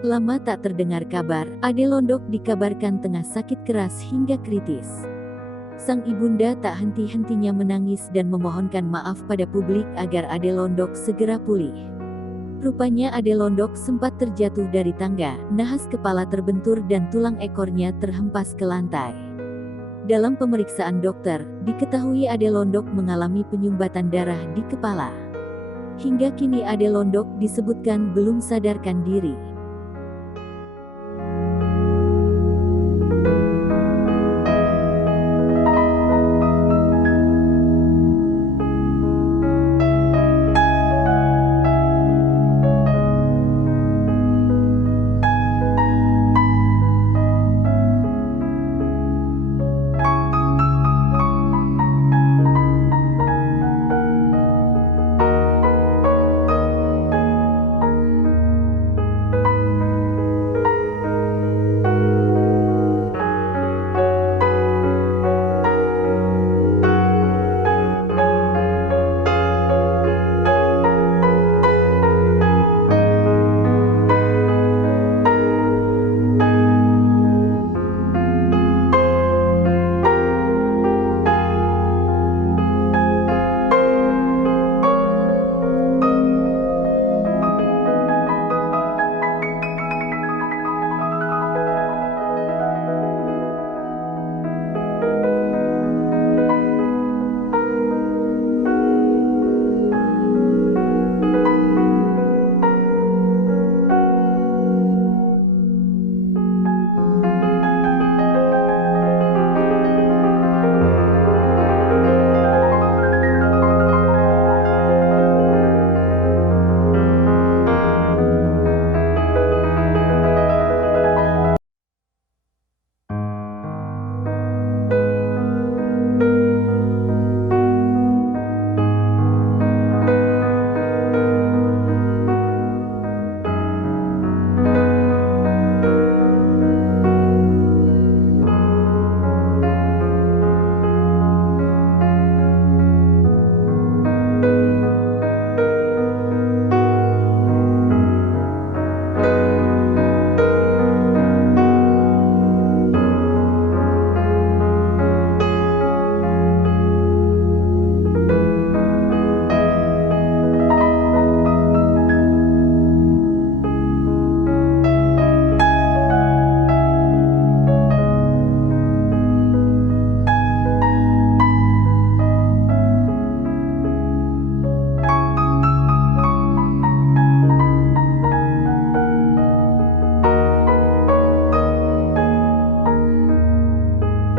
Lama tak terdengar kabar, Ade Londok dikabarkan tengah sakit keras hingga kritis. Sang ibunda tak henti-hentinya menangis dan memohonkan maaf pada publik agar Ade Londok segera pulih. Rupanya Ade Londok sempat terjatuh dari tangga, nahas kepala terbentur dan tulang ekornya terhempas ke lantai. Dalam pemeriksaan dokter, diketahui Ade Londok mengalami penyumbatan darah di kepala. Hingga kini Ade Londok disebutkan belum sadarkan diri.